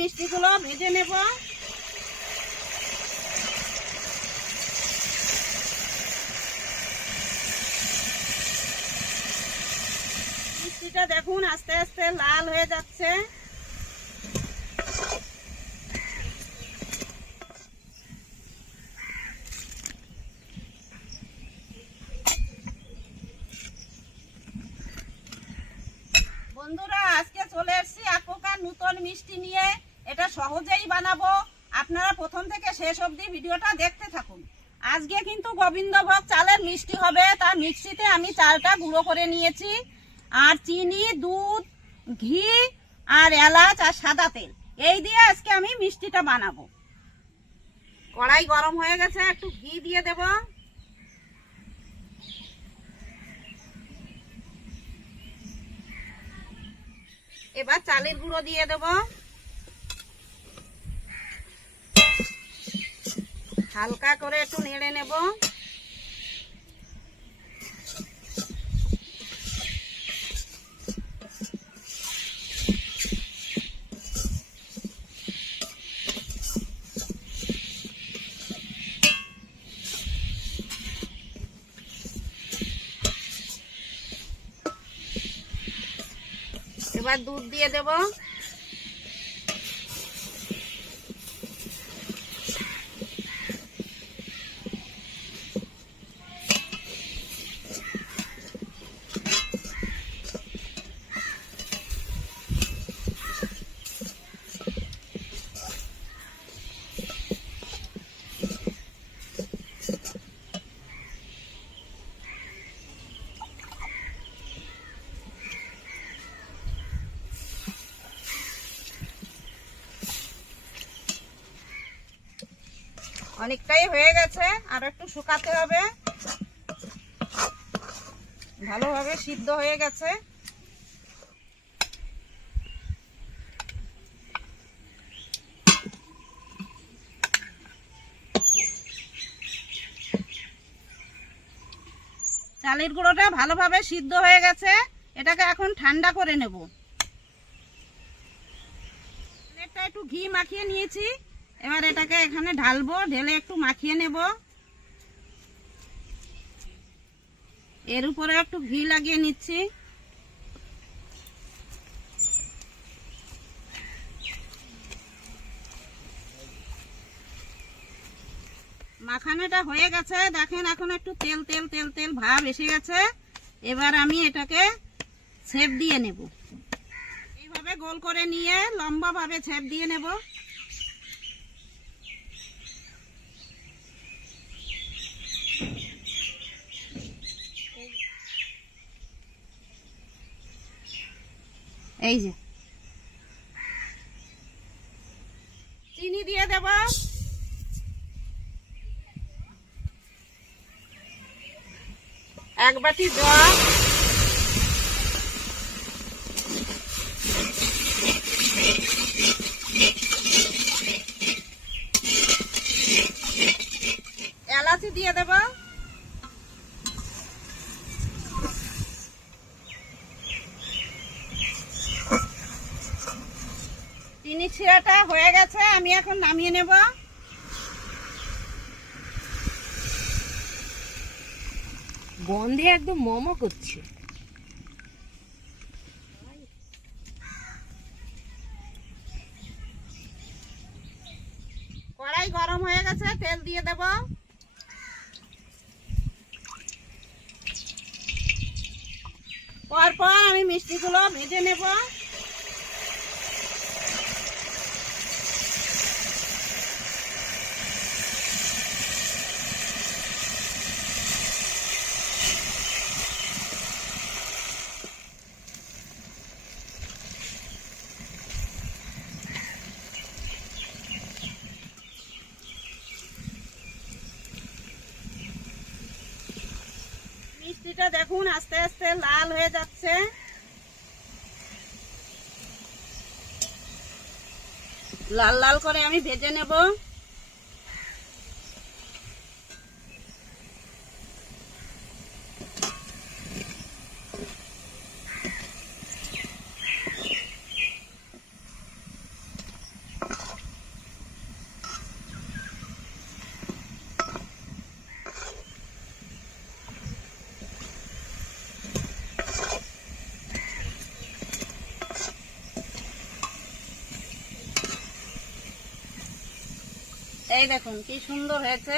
মিষ্টিগুলো ভেজে নেব। মিষ্টিটা দেখুন আস্তে আস্তে লাল হয়ে যাচ্ছে। বন্ধুরা, আজকে চলে এসেছি এক প্রকার নতুন মিষ্টি নিয়ে। এটা সহজেই বানাবো, আপনারা প্রথম থেকে শেষ অবধি ভিডিওটা দেখতে থাকুন। আজকে কিন্তু গোবিন্দভোগ চালের মিষ্টি হবে। তার মিক্সিতে আমি চালটা গুঁড়ো করে নিয়েছি, আর চিনি, দুধ, ঘি আর এলাচ আর সাদা তেল, এই দিয়ে আজকে আমি মিষ্টিটা বানাবো। কড়াই গরম হয়ে গেছে, একটু ঘি দিয়ে দেব। এবার চালের গুঁড়ো দিয়ে দেব, হালকা করে একটু নেড়ে নেব। এবার দুধ দিয়ে দেব। অনেকটাই হয়ে গেছে, আর একটু শুকাতে হবে। ভালোভাবে সিদ্ধ হয়ে গেছে। চালের গুঁড়োটা ভালোভাবে সিদ্ধ হয়ে গেছে, এটাকে এখন ঠান্ডা করে নেব। একটু ঘি মাখিয়ে নিয়েছি, এবার এটাকে এখানে ঢালবো, ঢেলে একটু মাখিয়ে নেব। এর উপরে একটু ঘি লাগিয়ে নিচ্ছি। মাখানোটা হয়ে গেছে, দেখেন এখন একটু তেল তেল তেল তেল ভাব এসে গেছে। এবার আমি এটাকে শেপ দিয়ে নেব। এইভাবে গোল করে নিয়ে লম্বা ভাবে শেপ দিয়ে নেব। এই যে চিনি দিয়ে দেব, এক বাটি জল, এলাচি দিয়ে দেব, চিনি ছিঁড়াটা হয়ে গেছে, আমি এখন নামিয়ে নেব। গন্ধে একদম মমো করছে। কড়াই গরম হয়ে গেছে, তেল দিয়ে দেব। পরপর আমি মিষ্টিগুলো ভেজে নেব। মিষ্টিটা দেখুন আস্তে আস্তে লাল হয়ে যাচ্ছে। লাল লাল করে আমি ভেজে নেব। এই দেখুন কি সুন্দর হয়েছে।